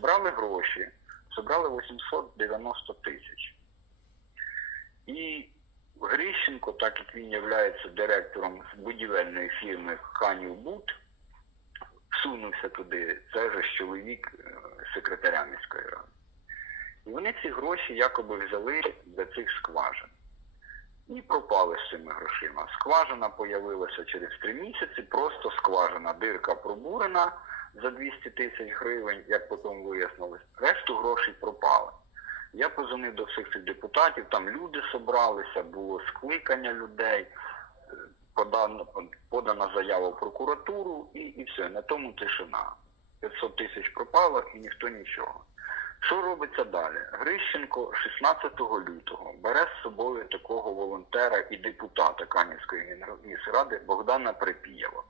Собрали гроші, собрали 890 тисяч. І Грищенко, так як він є директором будівельної фірми Ханівбуд, всунувся туди. Це ж чоловік е, секретаря міської ради. І вони ці гроші якоби взяли для цих скважин. І пропали з цими грошима. Скважина появилася через три місяці, просто скважина, дирка пробурена за 200 тисяч гривень, як потім вияснилось. Решту грошей пропали. Я позвонив до всіх цих депутатів, там люди собралися, було скликання людей, подано, подана заява в прокуратуру і, і все, на тому тишина. 500 тисяч пропало і ніхто нічого. Що робиться далі? Грищенко 16 лютого бере з собою такого волонтера і депутата Канівської міськради Богдана Припієва.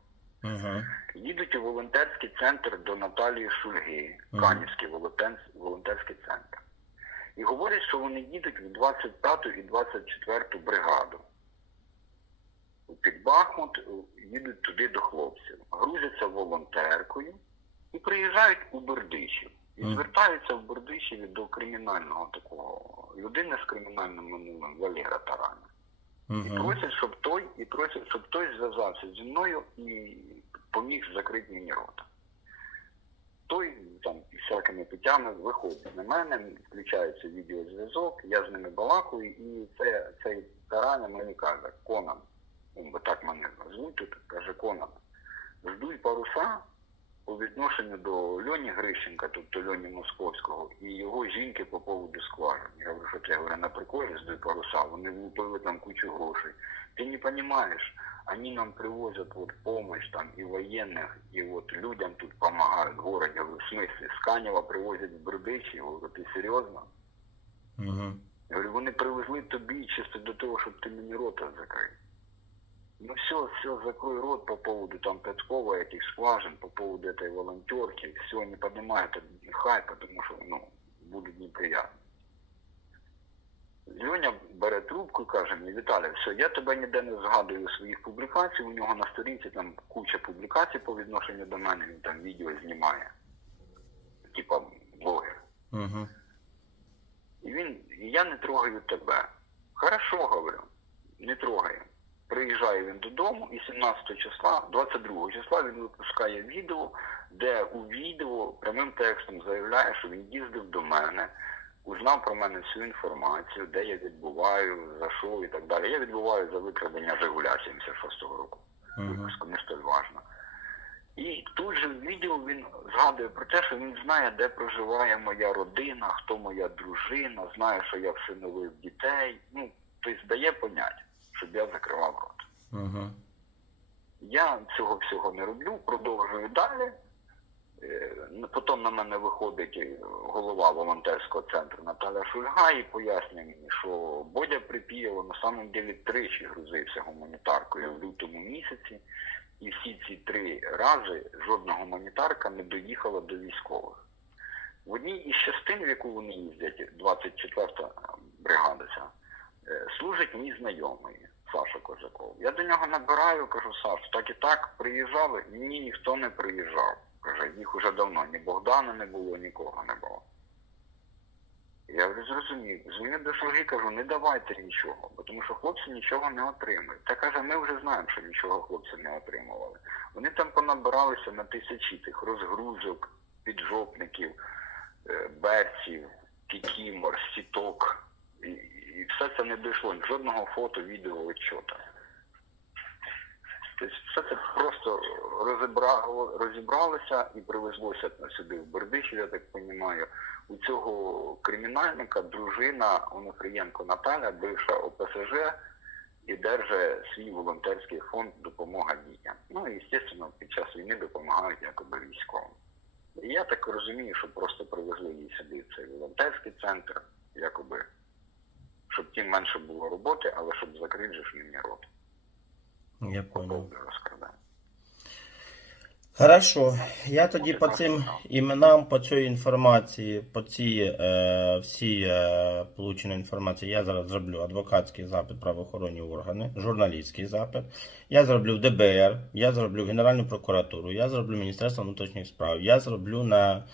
Угу. Їдуть у волонтерський центр до Наталії Шульги, Мгм. Канівський волонтерський центр. І говорять, що вони їдуть в 25-ту і 24-ту бригаду. Під Бахмут е, їдуть туди до хлопців, грузяться волонтеркою і приїжджають у Бердичів. І звертаються в Бердичеві до кримінального такого людини з кримінальним минулим Валера Тарана. І Угу. просять, щоб той, і просять, щоб той зв'язався зі мною і поміг закрити мені рота. Той там всякими путями виходить на мене, включається відеозв'язок, я з ними балакаю, і це, цей Тараня мені каже, Конан, він би так мене звуть каже Конан, ждуй паруса по відношенню до Льоні Грищенка, тобто Льоні Московського, і його жінки по поводу скважин. Я говорю, що це я говорю, на приколі здуй паруса, вони влупили там кучу грошей. Ты не понимаешь, они нам привозят вот помощь там и военных, и вот людям тут помогают в городе. Я говорю, в смысле, с Канева привозять в Бердичі? Я говорю, ти серйозно? Угу. Я говорю, вони привезли тобі чисто до того, щоб ти мені рота закрив. Ну все, все, закрой рот по поводу там Петкова, этих скважин, по поводу этой волонтерки. Все, не поднимай этот хайп, потому что, ну, будет неприятно. Льоня бере трубку і каже мені, Віталій, все, я тебе ніде не згадую у своїх публікацій, у нього на сторінці там куча публікацій по відношенню до мене, він там відео знімає. Типа блогер. Угу. І він, і я не трогаю тебе. Хорошо, говорю, не трогаю. Приїжджає він додому і 17 числа, 22 числа він випускає відео, де у відео прямим текстом заявляє, що він їздив до мене, узнав про мене всю інформацію, де я відбуваю, за що і так далі. Я відбуваю за викрадення Жигуля 76-го року. Випуску не столь важно. І тут же в відео він згадує про те, що він знає, де проживає моя родина, хто моя дружина, знає, що я всиновив дітей. Ну, тобто дає поняття, щоб я закривав рот. Угу. Я цього всього не роблю, продовжую далі. Е, Потім на мене виходить голова волонтерського центру Наталя Шульга і пояснює мені, що Бодя Припієва на самом деле тричі грузився гуманітаркою в лютому місяці, і всі ці три рази жодна гуманітарка не доїхала до військових. В одній із частин, в яку вони їздять, 24-та бригада ця, служить мій знайомий Саша Козаков. Я до нього набираю, кажу, Саш, так і так приїжджали? Ні, ніхто не приїжджав. Каже, їх уже давно, ні Богдана не було, нікого не було. Я зрозумів, дзвоню до Шульги, кажу, не давайте нічого, бо тому що хлопці нічого не отримують. Та каже, ми вже знаємо, що нічого хлопці не отримували. Вони там понабиралися на тисячі тих розгрузок, піджопників, е, берців, кікімор, сіток. Все це не дійшло. Жодного фото, відео, отчота. Тобто все це просто розібрало, розібралося і привезлося сюди в Бердичів, я так розумію. У цього кримінальника дружина Онуфрієнко Наталя, бивша ОПСЖ, і держить свій волонтерський фонд допомога дітям. Ну і, звісно, під час війни допомагають якоби військовим. І я так розумію, що просто привезли її сюди в цей волонтерський центр, якоби, щоб тим менше було роботи, але щоб ж мені рот. Я понял. Хорошо. Я тоді по цим іменам, по цій інформації, по цій е, всій е, полученій інформації, я зараз зроблю адвокатський запит правоохоронні органи, журналістський запит. Я зроблю в ДБР, я зроблю в Генеральну прокуратуру, я зроблю Міністерство внутрішніх справ, я зроблю на